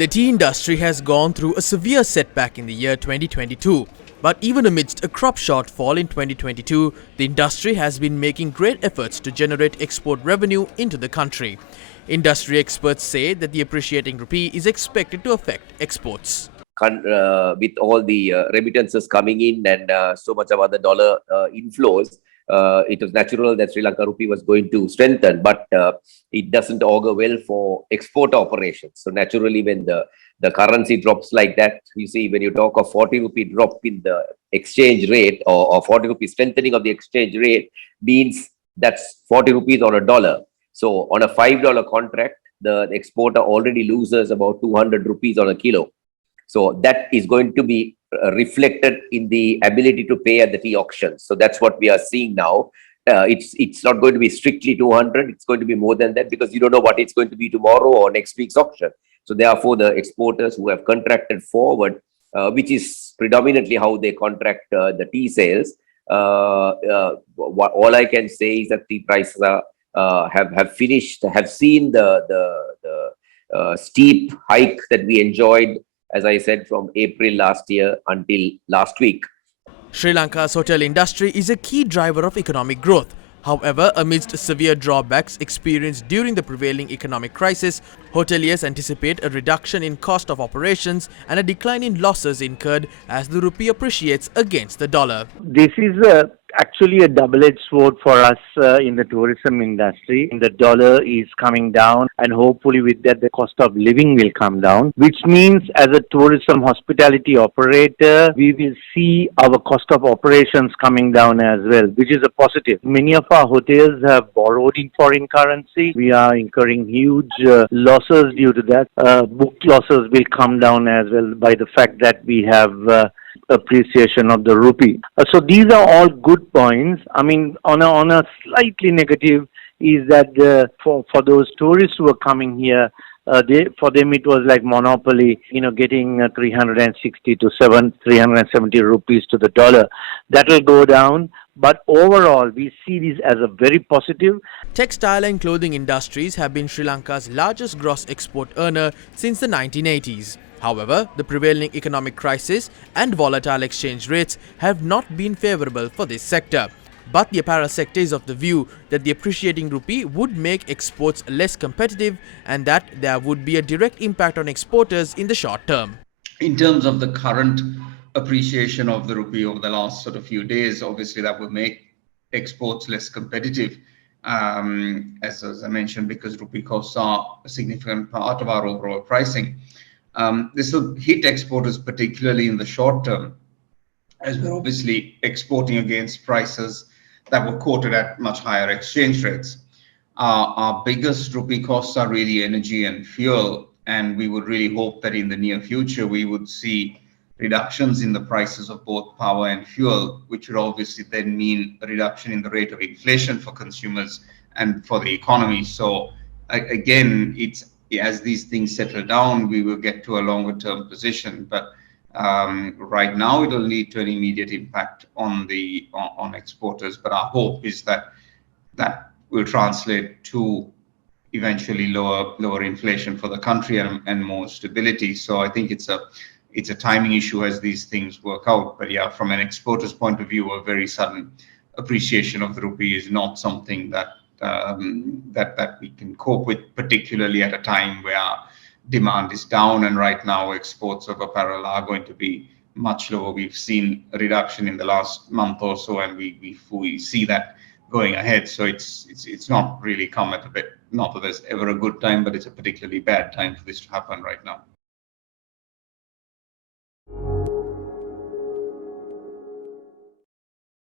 The tea industry has gone through a severe setback in the year 2022. But even amidst a crop shortfall in 2022, the industry has been making great efforts to generate export revenue into the country. Industry experts say that the appreciating rupee is expected to affect exports. With all the remittances coming in and so much of other dollar inflows, it was natural that Sri Lanka rupee was going to strengthen, but it doesn't augur well for export operations. So naturally, when the currency drops like that, you see, when you talk of 40 rupee drop in the exchange rate or 40 rupee strengthening of the exchange rate, means that's 40 rupees on a dollar. So on a $5 contract, the exporter already loses about 200 rupees on a kilo. So that is going to be reflected in the ability to pay at the tea auctions. So that's what we are seeing now. It's not going to be strictly 200. It's going to be more than that, because you don't know what it's going to be tomorrow or next week's auction. So therefore, the exporters who have contracted forward, which is predominantly how they contract the tea sales, all I can say is that tea prices have seen the steep hike that we enjoyed, as I said, from April last year until last week. Sri Lanka's hotel industry is a key driver of economic growth. However, amidst severe drawbacks experienced during the prevailing economic crisis, hoteliers anticipate a reduction in cost of operations and a decline in losses incurred as the rupee appreciates against the dollar. This is actually a double-edged sword for us in the tourism industry. The dollar is coming down, and hopefully with that the cost of living will come down, which means as a tourism hospitality operator, we will see our cost of operations coming down as well, which is a positive. Many of our hotels have borrowed in foreign currency. We are incurring huge losses due to that. Book losses will come down as well by the fact that we have appreciation of the rupee. So these are all good points. I mean, on a slightly negative is that for those tourists who are coming here, for them it was like monopoly, getting 360 to 370 rupees to the dollar. That will go down. But overall, we see this as a very positive. Textile and clothing industries have been Sri Lanka's largest gross export earner since the 1980s. However, the prevailing economic crisis and volatile exchange rates have not been favorable for this sector. But the apparel sector is of the view that the appreciating rupee would make exports less competitive and that there would be a direct impact on exporters in the short term. In terms of the current appreciation of the rupee over the last sort of few days, obviously that would make exports less competitive, as I mentioned, because rupee costs are a significant part of our overall pricing. This will hit exporters particularly in the short term, as we're obviously exporting against prices that were quoted at much higher exchange rates. Our biggest rupee costs are really energy and fuel, and we would really hope that in the near future we would see reductions in the prices of both power and fuel, which would obviously then mean a reduction in the rate of inflation for consumers and for the economy. So again, as these things settle down, we will get to a longer term position. But right now, it will lead to an immediate impact on exporters. But our hope is that will translate to eventually lower inflation for the country and more stability. So I think it's a timing issue as these things work out. But yeah, from an exporter's point of view, a very sudden appreciation of the rupee is not something that we can cope with, particularly at a time where demand is down, and right now exports of apparel are going to be much lower. We've seen a reduction in the last month or so, and we see that going ahead. So it's not really come at a bit, not that there's ever a good time, but it's a particularly bad time for this to happen right now.